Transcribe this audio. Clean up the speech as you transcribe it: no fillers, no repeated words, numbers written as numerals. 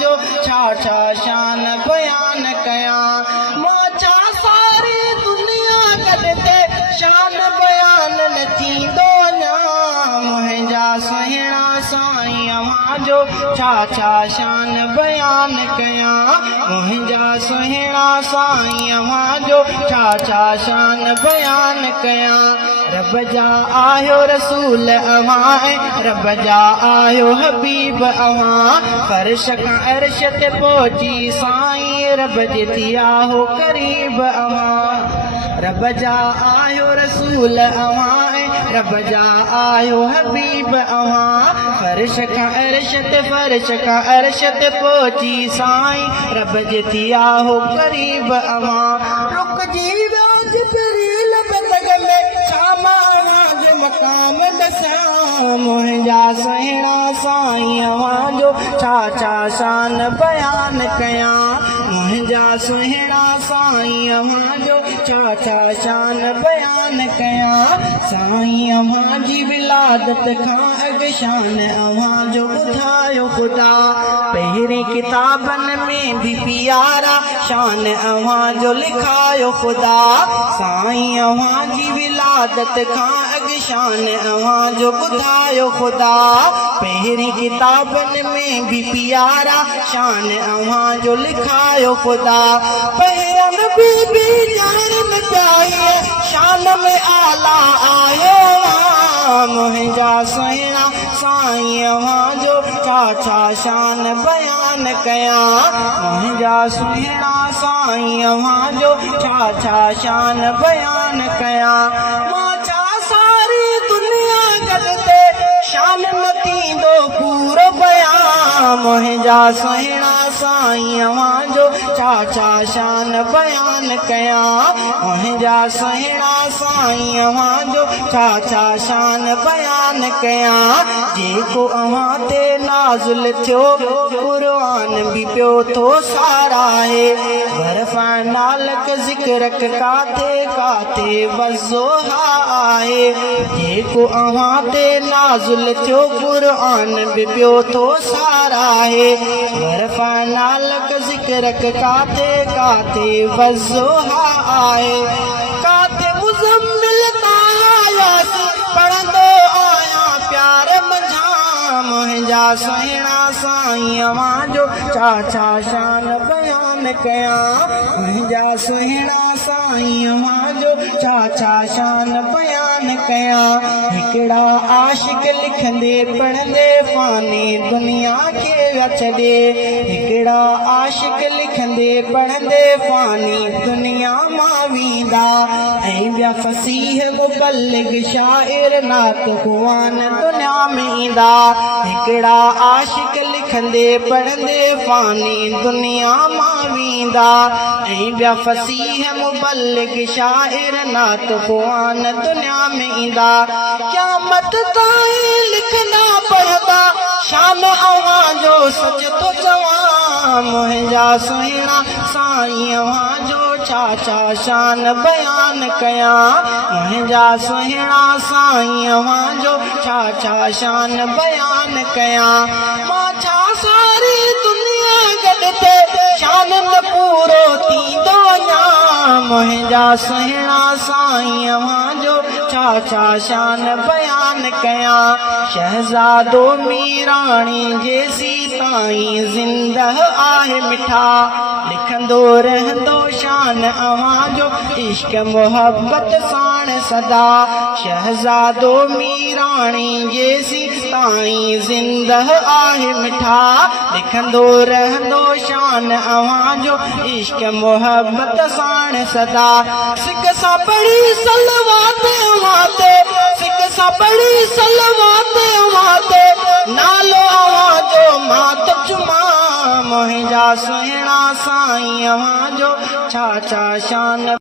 जो छा छा शान बयान कयां मां छा सारी दुनिया गॾते शान बयान न थींदो अञा मुंहिंजा सुहिणा साईं अव्हां जो छा छा शान बयान कयां मुंहिंजा सुहिणा साईं अव्हां जो छा छा शान बयान कयां रब जा आयो रसूल अव्हां रब जा आयो हबीब अव्हां फर्श खां अर्श ते पहुची साईं रब जे थी आहो करीब अव्हां रब जा आयो रसूल अव्हां रब जा आयो हबीब अव्हां फर्श खां अर्श ते पहुची साईं रब जे थी आहो करीब अव्हां रुकजी वियो जिब्रील बदग में मकाम दसां मुंहिंजा सुहिणा साईं अव्हां जो छा छा शान बयान कयां मुंहिंजा सुहिणा साईं अव्हां जो छा छा शान बयान कयां साईं अव्हां जी विलादत खां अॻु शान अव्हां जो ॿुधायो ख़ुदा पहिरीं किताबनि में बि प्यारा शान अव्हां जो लिखायो ख़ुदा साईं अव्हां जी विलादत खां अॻु शान अव्हां जो ॿुधायो ख़ुदा पहिरीं किताबनि में बि प्यारा शान अव्हां जो लिखायो ख़ुदा पहिरन बीबी ॼाणन पिया शान में आला आयो मुंहिंजा सुहिणा साईं अव्हां जो छा छा शान बयान कयां मुंहिंजा सुहिणा साईं अव्हां जो छा छा शान बयान कयां शान न थींदो पूरो बयान मुंहिंजा सुहिणा साईं अव्हां जो छा छा शान बयान कयां मुंहिंजा सुहिणा साईं अव्हां जो छा छा शान बयान कयां जेको अव्हां ते नाज़ुल थियो क़ुरान बि पियो थो साराहे बरफ़ां नालक ज़िक्र काथे काथे वज़ोहा आहे जेको अव्हां ते नाज़ुल थियो क़ुरान बि पियो थो साराहे बरफ़ां नालक ज़िक्र काथे काथे वज़ोहा आहे काथे मुज़म्मिल पढ़ंदो आहियां प्यार मंझां मुंहिंजा सुहिणा साईं अव्हां जो छा छा शान बयान कयां मुंहिंजा सुहिणा साईं अव्हां जो छा छा शान बयान कयां हिकिड़ा आशिक लिखंदे पढ़ंदे फ़ानी दुनिया खे छॾे हिकिड़ा आशिक लिखंदे पढ़ंदे फ़ानी दुनिया मां वेंदा ऐं ॿिया फ़सीह मुबल्लिग शाइर नात ख़ुवान दुनिया में ईंदा हिकिड़ा आशिक लिखंदे पढ़ंदे फ़ानी दुनिया मां वेंदा ऐं ॿिया फ़सीह मुबल्लिग शाइर नात ख़ुवान दुनिया में ईंदा क़यामत ताईं लिखंदा पढ़ंदा शान अव्हां जो सच थो चवां मुंहिंजा सुहिणा साईं अव्हां जो छा छा शान बयान कयां मुंहिंजा सुहिणा साईं अव्हां जो छा छा शान बयान कयां मां छा सारी दुनिया गॾते शान न पूरो थींदो अञा मुंहिंजा सुहिणा साईं अव्हां जो छा छा शान बयान कयां शहज़ादो मीराणी जेसी ताईं ज़िंदह आहे मिठा लिखंदो रहंदो शान अव्हां जो इश्क मोहब्बत साण सदा शहज़ादो मीराणी जेसी ताईं ज़िंदह आहे मिठा लिखंदो रहंदो शान अव्हां जो इश्क मोहब्बत साण सदा सिक सां पढ़ी सलवात अव्हां ते सिक सां पढ़ी सलवात अव्हां ते नालो अव्हां जो मात चुमां मुंहिंजा सुहिणा साईं अव्हां जो छा छा शान